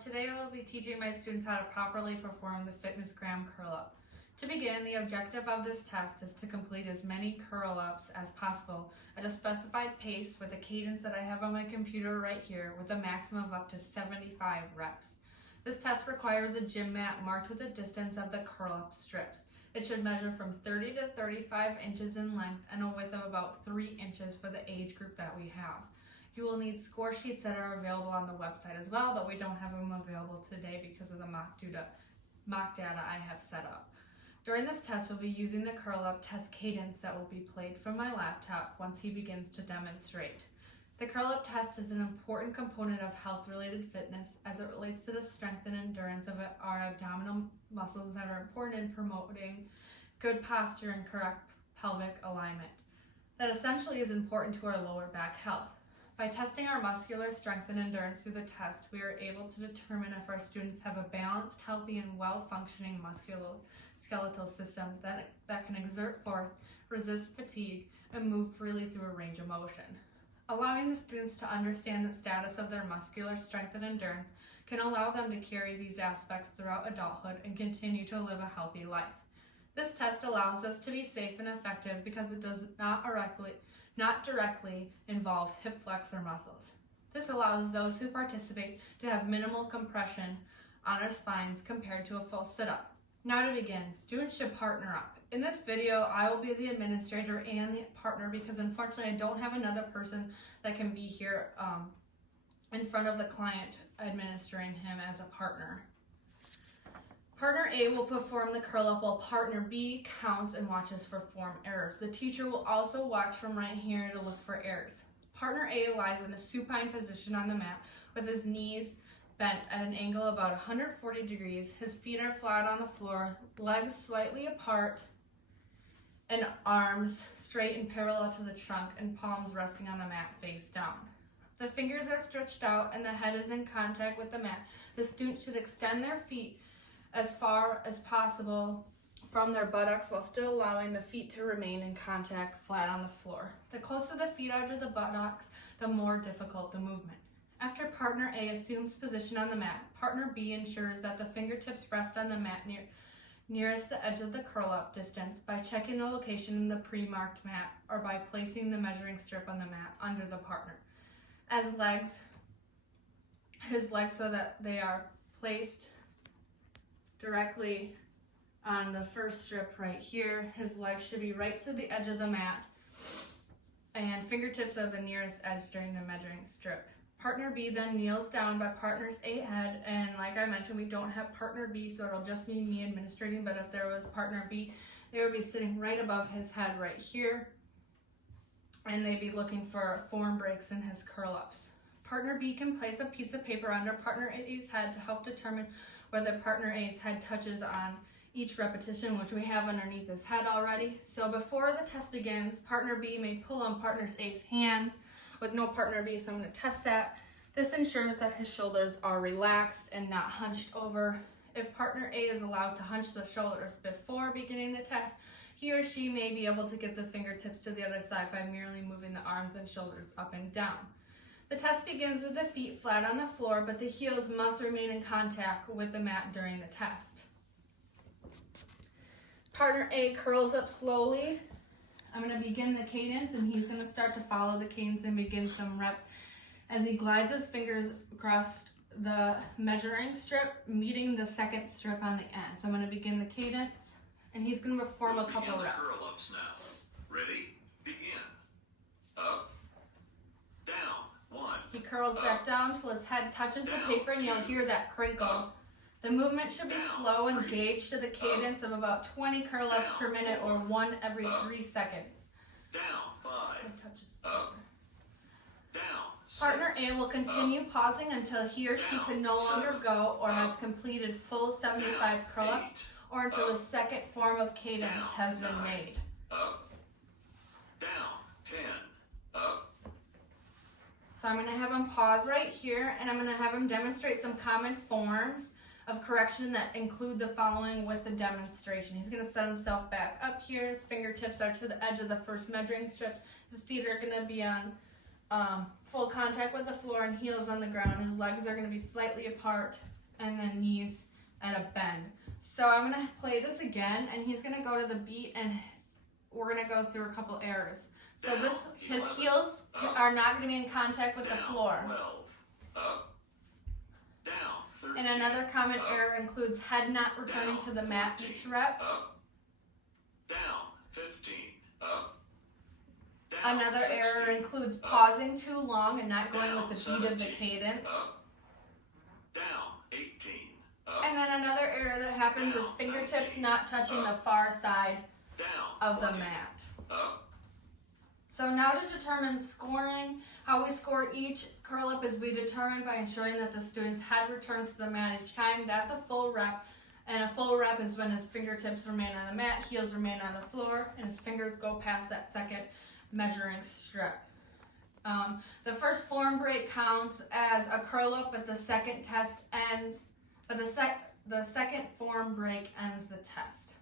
today I will be teaching my students how to properly perform the FitnessGram curl up. To begin, the objective of this test is to complete as many curl ups as possible at a specified pace with a cadence that I have on my computer right here with a maximum of up to 75 reps. This test requires a gym mat marked with a distance of the curl up strips. It should measure from 30 to 35 inches in length and a width of about 3 inches for the age group that we have. You will need score sheets that are available on the website as well, but we don't have them available today because of the mock data I have set up. During this test, we'll be using the curl up test cadence that will be played from my laptop once he begins to demonstrate. The curl up test is an important component of health-related fitness as it relates to the strength and endurance of our abdominal muscles that are important in promoting good posture and correct pelvic alignment. That essentially is important to our lower back health. By testing our muscular strength and endurance through the test, we are able to determine if our students have a balanced, healthy, and well-functioning musculoskeletal system that can exert force, resist fatigue, and move freely through a range of motion. Allowing the students to understand the status of their muscular strength and endurance can allow them to carry these aspects throughout adulthood and continue to live a healthy life. This test allows us to be safe and effective because it does not directly involve hip flexor muscles. This allows those who participate to have minimal compression on their spines compared to a full sit-up. Now to begin, students should partner up. In this video, I will be the administrator and the partner because unfortunately I don't have another person that can be here in front of the client administering him as a partner. Partner A will perform the curl up while partner B counts and watches for form errors. The teacher will also watch from right here to look for errors. Partner A lies in a supine position on the mat with his knees bent at an angle about 140 degrees. His feet are flat on the floor, legs slightly apart, and arms straight and parallel to the trunk and palms resting on the mat face down. The fingers are stretched out and the head is in contact with the mat. The student should extend their feet as far as possible from their buttocks while still allowing the feet to remain in contact flat on the floor. The closer the feet are to the buttocks, the more difficult the movement. After partner A assumes position on the mat, partner B ensures that the fingertips rest on the mat nearest the edge of the curl-up distance by checking the location in the pre-marked mat or by placing the measuring strip on the mat under the partner. His legs so that they are placed directly on the first strip right here. His legs should be right to the edge of the mat and fingertips are the nearest edge during the measuring strip. Partner B then kneels down by partner's A head, and like I mentioned, we don't have partner B, so it'll just be me administrating, but if there was partner B, they would be sitting right above his head right here, and they'd be looking for form breaks in his curl-ups. Partner B can place a piece of paper under partner A's head to help determine whether partner A's head touches on each repetition, which we have underneath his head already. So before the test begins, partner B may pull on partner A's hands with no partner B, so I'm going to test that. This ensures that his shoulders are relaxed and not hunched over. If partner A is allowed to hunch the shoulders before beginning the test, he or she may be able to get the fingertips to the other side by merely moving the arms and shoulders up and down. The test begins with the feet flat on the floor, but the heels must remain in contact with the mat during the test. Partner A curls up slowly. I'm going to begin the cadence, and he's going to start to follow the cadence and begin some reps as he glides his fingers across the measuring strip, meeting the second strip on the end. So I'm going to begin the cadence, and he's going to perform a couple reps. Curl-ups now. Ready? Begin. Up, down. 1. He curls back down till his head touches the paper, and you'll hear that crinkle. Up, the movement should be slow and 3, gauged to the cadence of about 20 curl-ups per minute or 1 every 3 seconds. down. 5. Up, down. 6. Partner A will continue pausing until he or she can no longer go or has completed full 75 curl-ups or until the second form of cadence has been made. Up, down. 10. Up. So I'm going to have him pause right here, and I'm going to have him demonstrate some common forms of correction that include the following with the demonstration. He's going to set himself back up here. His fingertips are to the edge of the first measuring strips. His feet are going to be on full contact with the floor and heels on the ground. His legs are going to be slightly apart and then knees at a bend. So I'm going to play this again, and he's going to go to the beat, and we're going to go through a couple errors. So Down, his 11, heels up, are not going to be in contact with the down, floor. 12, up, down, 13, And another common up, error includes head not returning down, to the mat 14, each rep. up, down, 15, up, down, Another 16, error includes up, pausing too long and not going down, with the beat of the 17, cadence. up, down, 18, up, And then another error that happens is down, fingertips 19, not touching the up, far side down, of the 20, mat. up, So now to determine scoring, how we score each curl up is we determine by ensuring that the student's head returns to the mat each time. That's a full rep. And a full rep is when his fingertips remain on the mat, heels remain on the floor, and his fingers go past that second measuring strip. The first form break counts as a curl up, but the second test ends, but the second form break ends the test.